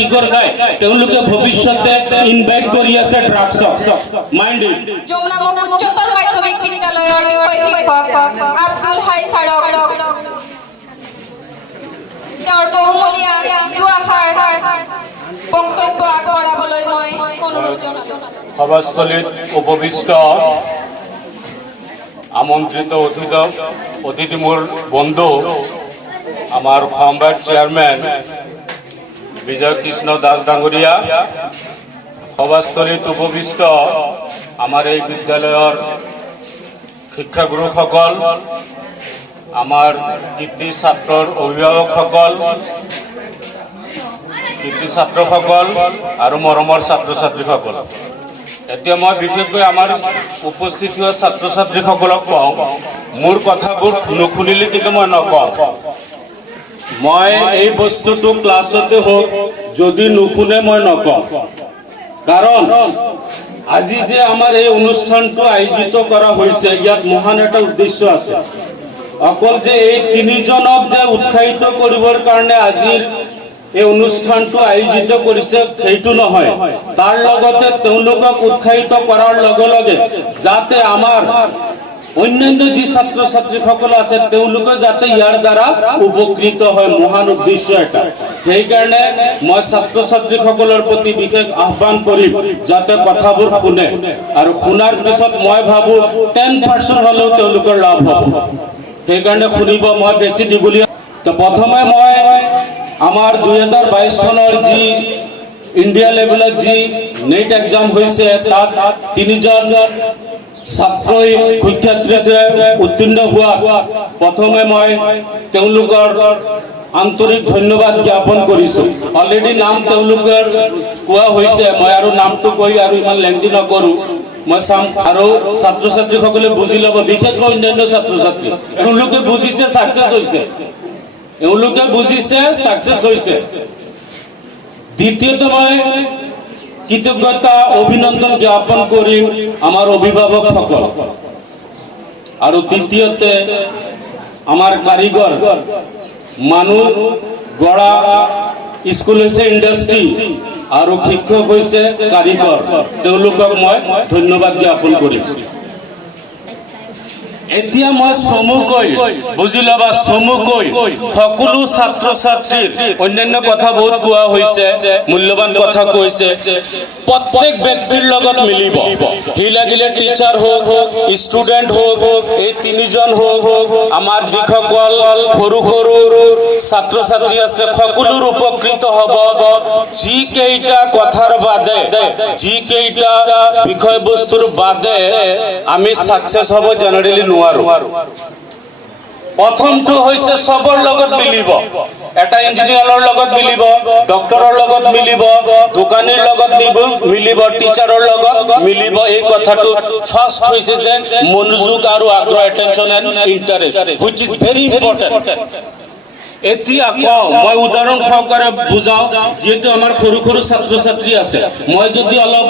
শিকৰ গায় তেওঁলোকে ভবিষ্যতে ইনভাইট কৰি আছে ড্ৰাগছক মাইন্ড ইট যমুনামুখ উচ্চতৰ মাধ্যমিক বিদ্যালয়ৰ শিক্ষক আব্দুল হাই ছাৰক তেওঁৰ বহুমূলীয়া দুআষাৰ বক্তব্য আগবঢ়াবলৈ মই অনুৰোধ জনালোঁ। সভাস্থলীত উপবিষ্ট আমন্ত্ৰিত অতিথি মোৰ বন্ধু আমাৰ ফাৰ্মাৰ চেয়াৰম্যান বিজয় কৃষ্ণ দাস ডাঙৰিয়া, সভাস্থলীত উপবিষ্ট আমাৰ এই বিদ্যালয়েৰ শিক্ষাগুৰুসকল, আমাৰ কৃতি ছাত্ৰৰ অভিভাৱকসকল, কৃতি ছাত্ৰসকল আৰু মৰমৰ ছাত্ৰ ছাত্ৰীসকল। এতিয়া মই বিশেষকৈ আমাৰ উপস্থিত হোৱা ছাত্ৰ ছাত্ৰীসকলক কওঁ, মোৰ কথাবোৰ নুশুনিলে কিন্তু মই নকওঁ। মই এই বস্তুটো ক্লাছতে হোক যদি নুশুনে মই নকওঁ, কাৰণ আজি যে আমাৰ এই অনুষ্ঠানটো আয়োজিত কৰা হৈছে ইয়াত মহান এটা উদ্দেশ্য আছে। অকল যে এই তিনিজনক যে উৎসাহিত কৰিবৰ কাৰণে আজিৰ এই অনুষ্ঠানটো আয়োজিত কৰিছে সেইটো নহয়, তাৰ লগতে তেওঁলোকক উৎসাহিত কৰাৰ লগে লগে যাতে আমাৰ অন্যান্য যি ছাত্ৰ ছাত্ৰীসকল আছে তেওঁলোকে যাতে ইয়াৰ দ্বাৰা উপকৃত হয়, মহান উদ্দেশ্য এটা। সেইকাৰণে মই ছাত্ৰ ছাত্ৰীসকলৰ প্ৰতি বিশেষ আহ্বান কৰিম যাতে কথাবোৰ শুনে, আৰু শুনাৰ পিছত মই ভাবোঁ 10% হ'লেও তেওঁলোকৰ লাভ হ'ব। সেইকাৰণে শুনিব, মই বেছি দীঘলীয়া। তো প্ৰথমে মই আমাৰ 2022 চনৰ যি ইণ্ডিয়া লেভেলত যি নেট এক্সাম হৈছে তাত 3জন ছাত্ৰই শিক্ষাৰ্থীৰে উত্তীৰ্ণ হোৱা প্ৰথমে মই তেওঁলোকৰ আন্তৰিক ধন্যবাদ জ্ঞাপন কৰিছোঁ। অলৰেডি নাম তেওঁলোকৰ কোৱা হৈছে, মই আৰু নামটো কৈ আৰু ইমান লেংথি নকৰোঁ, মই চাম আৰু ছাত্ৰ ছাত্ৰীসকলে বুজি ল'ব, বিশেষকৈ অন্যান্য ছাত্ৰ ছাত্ৰী এওঁলোকে বুজিছে ছাকচেছ হৈছে, এওঁলোকে বুজিছে ছাকচেছ হৈছে। দ্বিতীয়তে মই কৃতজ্ঞতা অভিনন্দন জ্ঞাপন কৰিম আমাৰ অভিভাৱকসকল, আৰু তৃতীয়তে আমাৰ কাৰিকৰ মানুহ গঢ়া স্কুল হৈছে ইণ্ডাষ্ট্ৰী আৰু শিক্ষক হৈছে কাৰিকৰ, তেওঁলোকক মই ধন্যবাদ জ্ঞাপন কৰিম। এতিয়া মই চমুকৈ বুজি ল'বা, চমুকৈ সকলো ছাত্ৰ ছাত্ৰীৰ অন্যান্য কথা বহুত কোৱা হৈছে, মূল্যৱান কথা কৈছে, প্ৰত্যেক ব্যক্তিৰ লগত মিলিব। সি লাগিলে টিচাৰ হওক, ষ্টুডেণ্ট হওক, এই তিনিজন হওক, আমাৰ যিসকল সৰু সৰু ছাত্ৰ ছাত্ৰী আছে সকলোৰ উপকৃত হ'ব। যিকেইটা কথাৰ বাদে, যিকেইটা বিষয়বস্তুৰ বাদে আমি ছাকচেছ হ'ব জেনেৰেলি নোৱাৰো। প্ৰথমটো হৈছে চবৰ লগত মিলিব, এটা ইঞ্জিনিয়াৰৰ লগত মিলিব, ডক্টৰৰ লগত মিলিব, দোকানীৰ লগত মিলিব, টিচাৰৰ লগত মিলিব। এই কথাটো ফাৰ্ষ্ট হৈছে যে মনোযোগ আৰু আগ্ৰহ, attention and interest, which is very important. এতিয়া কওঁ, মই উদাহৰণ সহকাৰে বুজাওঁ, যিহেতু আমাৰ সৰু সৰু ছাত্ৰ ছাত্ৰী আছে, মই যদি অলপ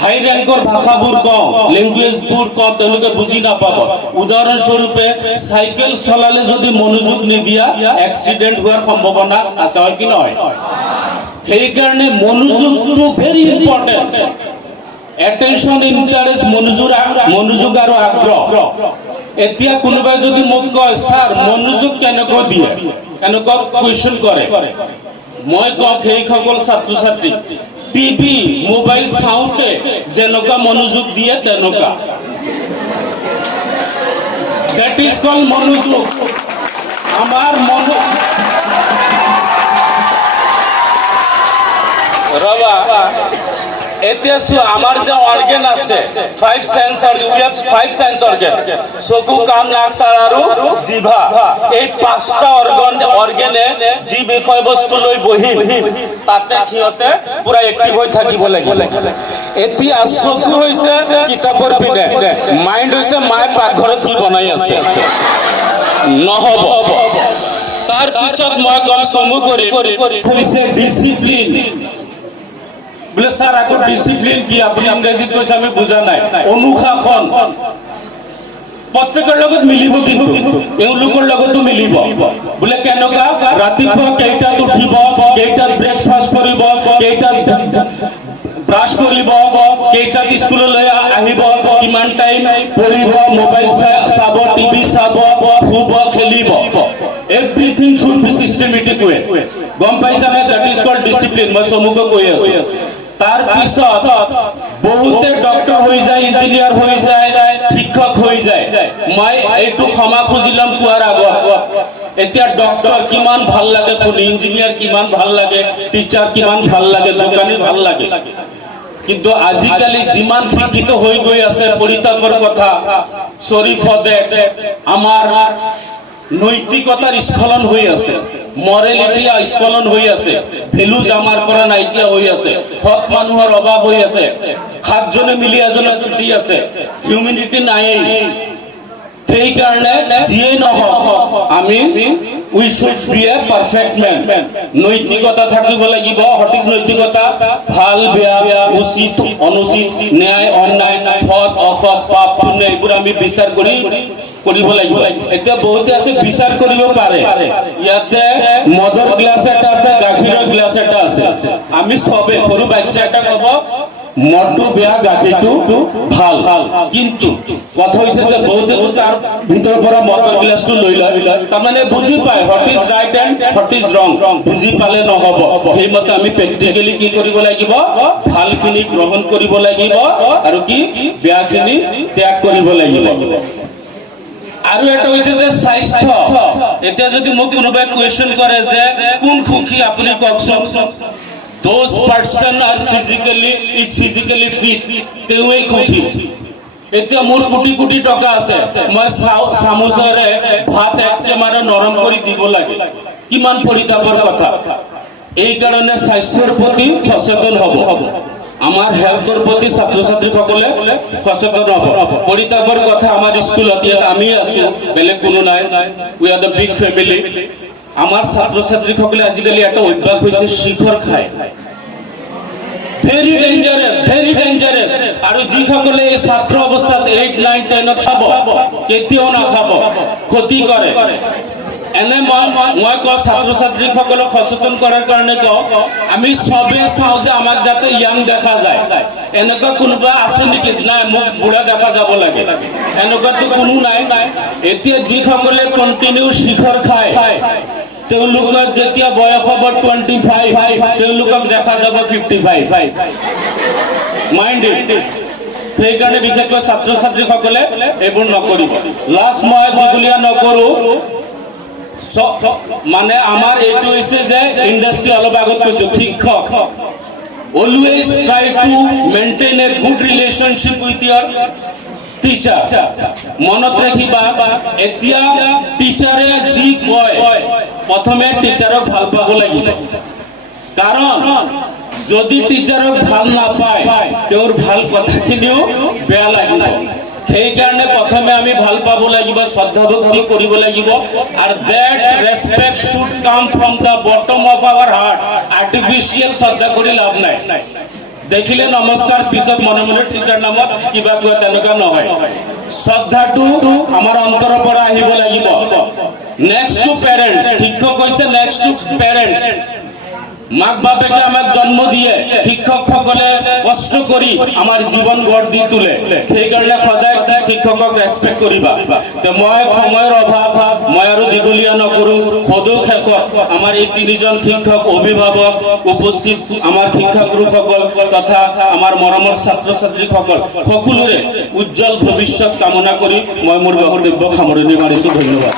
হাই ৰেংকৰ ভাষাবোৰ কওঁ, লেংগুৱেজবোৰ কওঁ, তেওঁলোকে বুজি নাপাব। উদাহৰণস্বৰূপে চাইকেল চলালে যদি মনোযোগ নিদিয়া এক্সিডেণ্ট হোৱাৰ সম্ভাৱনা আছে, হয় কি নহয়? সেইকাৰণে মনোযোগটো ভেৰি ইম্পৰ্টেণ্ট। এটেনশ্যন, ইণ্টাৰেষ্ট, মনোযোগ আৰু আগ্ৰহ। এতিয়া কোনোবাই যদি মোক কয় ছাৰ মনোযোগ কেনেকৈ দিয়ে, এনেকুৱা কুৱেশ্যন কৰে, মই কওঁ সেইসকল ছাত্ৰ ছাত্ৰী টিভি মোবাইল চাওঁতে যেনেকুৱা মনোযোগ দিয়ে তেনেকুৱা, দেট ইজ কল মনোযোগ। আমাৰ ৰবা এতিয়া আমাৰ যে অৰ্গেন আছে 5 sense organ, we have 5 sense organ, চকু, কাণ, নাক, ছাল আৰু জিভা। এই 5টা অৰ্গেনে যি বিষয়বস্তু লৈ বহিম তাতে সিহঁতে পুৰা এক্টিভ হৈ থাকিব লাগিব। এতিয়া চকু হৈছে কিতাপৰ পিনে, মাইণ্ড হৈছে মায়ে পাকঘৰত কি বনাই আছে, নহ'ব। তাৰ পিছত মই কম চমু কৰিম হৈছে ডিচিপ্লিন। বোলে স্যাৰ আকৌ ডিসিপ্লিন কি, আপনি ইংৰেজিত কৈছে আমি বুজা নাই। অনুশাসন প্ৰত্যেকৰ লগত মিলিব, কিন্তু এওঁলোকৰ লগতো মিলিব। বোলে কেনেকুৱা, ৰাতিপুৱা কেইটাত উঠিব, কেইটাত ব্ৰেকফাষ্ট কৰিব, কেইটা ব্ৰাছ কৰিব, কেইটাত স্কুললৈ আহিব, কিমান টাইম পঢ়িব, মোবাইল চাব, টিভি চাব, শুব, খেলিব, everything should be systematic way. গম পাইছানে? That is called discipline. মই চমুকৈ কৈ আছো। তাৰ পিছত বহুতে ডক্টৰ হৈ যায়, ইঞ্জিনিয়াৰ হৈ যায়, শিক্ষক হৈ যায়। মই এইটো ক্ষমা খুজিলাম কোৱাৰ আগত। এতিয়া ডক্টৰ কিমান ভাল লাগে শুনি, ইঞ্জিনিয়াৰ কিমান ভাল লাগে, টিচাৰ কিমান ভাল লাগে, দোকানী ভাল লাগে, কিন্তু আজিকালি যিমান শিক্ষিত হৈ গৈ আছে পৰিতাপৰ কথা, সৰি ফৰ দেট, আমাৰ নৈতিকতাৰ স্খলন হৈ আছে, মৰেলিটি স্খলন হৈ আছে, ভেলুজ আমাৰ পৰা নাইকিয়া হৈ আছে, সৎ মানুহৰ অভাৱ হৈ আছে, সাতজনে মিলি এজনক পিটি আছে, হিউমেনিটি নাইয়ে। সেইকাৰণে যিয়ে নহওক আমি we should be a perfect men. নৈতিকতা থাকিব লাগিব, সঠিক নৈতিকতা, ভাল বেয়া, উচিত অনুচিত, ন্যায় অন্যায়, সৎ অসৎ, পাপ পুণ্য, এইবোৰ আমি বিচাৰ কৰিব লাগিব। এতিয়া বহুতে আছে বিচাৰ কৰিব পাৰে, ইয়াতে মদৰ গ্লাছ এটা আছে, গাখীৰৰ গ্লাছ এটা আছে, আমি সবে সৰু বাচ্চা এটা ক'ব মদটো বেয়া, গাখীৰটো ভাল, কিন্তু কথা হৈছে যে বহুতে তাৰ ভিতৰৰ পৰা মদৰ গ্লাছটো লৈ লয়, তাৰমানে বুজি পায় what is right and what is ৰং, বুজি পালে নহ'ব। সেইমতে আমি প্ৰেক্টিকেলি কি কৰিব লাগিব, ভালখিনি গ্ৰহণ কৰিব লাগিব আৰু কি বেয়াখিনি ত্যাগ কৰিব লাগিব। আৰু এটা হৈছে যে স্বাস্থ্য। এতিয়া যদি মোক কোনোবাই কুৱেশ্যন কৰে যে কোন সুখী আপুনি কওকচোন, those person are physically fit, তেৱে সুখী। এতিয়া মোৰ কোটি কোটি টকা আছে, মই চামুচেৰে ভাত একেবাৰে নৰম কৰি দিব লাগে, কিমান পৰিতাপৰ কথা। এই কাৰণে স্বাস্থ্যৰ প্ৰতি সচেতন হ'ব, আমাৰ হেল্থৰ প্ৰতি ছাত্ৰ ছাত্ৰীসকলে সচেতন হ'ব। পৰিতাপৰ কথা, আমাৰ স্কুলত ইয়াত আমি আছো, বেলেগ কোনো নাই, we are the big family. আমাৰ ছাত্ৰ ছাত্ৰীসকলে আজিকালি এটা অভ্যাস হৈছে শিখৰ খায়, ভেৰি ডেঞ্জাৰাছ, ভেৰি ডেঞ্জাৰাছ। আৰু যিসকলে এই ছাত্ৰ অৱস্থাত 8, 9, 10ত খাব, কেতিয়াও নাখাব, ক্ষতি কৰে। এনে মই কওঁ ছাত্ৰ ছাত্ৰীসকলক সচেতন কৰাৰ কাৰণে কওঁ, আমি চবে চাওঁ যে আমাক যাতে ইয়াং দেখা যায়। এনেকুৱা কোনোবা আছে নেকি নাই মোক বুঢ়া দেখা যাব লাগে, এনেকুৱাতো কোনো নাই। এতিয়া যিসকলে কণ্টিনিউ শিখৰ খায়, তেওঁলোকৰ যেতিয়া বয়স হ'ব 25, তেওঁলোকক দেখা যাব 55। Mind it. সেইকাৰণে বিশেষকৈ ছাত্ৰ ছাত্ৰীসকলে এইবোৰ নকৰিব। লাষ্ট মই দীঘলীয়া নকৰোঁ, মানে আমাৰ এইটো হৈছে যে ইণ্ডাষ্ট্ৰি, অলপ আগত কৈছোঁ, শিক্ষক always try to maintain a good relationship with year teacher. মনত ৰাখিবা, এতিয়া টিচাৰে যি কয় প্ৰথমে টিচাৰক ভাল পাব লাগিব, কাৰণ যদি টিচাৰক ভাল নাপায় তেওঁৰ ভাল কথাখিনিও বেয়া লাগিব। সেইকাৰণে প্ৰথমে আমি ভাল পাব লাগিব, শ্ৰদ্ধা ভক্তি কৰিব লাগিব, আৰু that respect should come from the bottom of our heart. Artificial শ্ৰদ্ধা কৰি লাভ নাই, দেখিলে নমস্কাৰ, পিছত মনে মনে টিচাৰ নামত কিবা কোৱা, তেনেকুৱা নহয়। শ্ৰদ্ধাটো আমাৰ অন্তৰৰ পৰা আহিব লাগিব। নেক্সট টু পেৰেণ্টছ, শিক্ষক হৈছে নেক্সট টু পেৰেণ্টছ। মাক বাপেকে আমাক জন্ম দিয়ে, শিক্ষকসকলে কষ্ট কৰি আমাৰ জীৱন গঢ় দি তোলে, সেইকাৰণে সদায় শিক্ষকক ৰেচপেক্ট কৰিবা। মই সময়ৰ অভাৱ, মই আৰু দীঘলীয়া নকৰোঁ, সদৌ শেষত আমাৰ এই 3জন শিক্ষক, অভিভাৱক, উপস্থিত আমাৰ শিক্ষাগুৰুসকল তথা আমাৰ মৰমৰ ছাত্ৰ ছাত্ৰীসকল সকলোৰে উজ্জ্বল ভৱিষ্যত কামনা কৰি মই মোৰ বক্তব্য সামৰণি মাৰিছোঁ। ধন্যবাদ।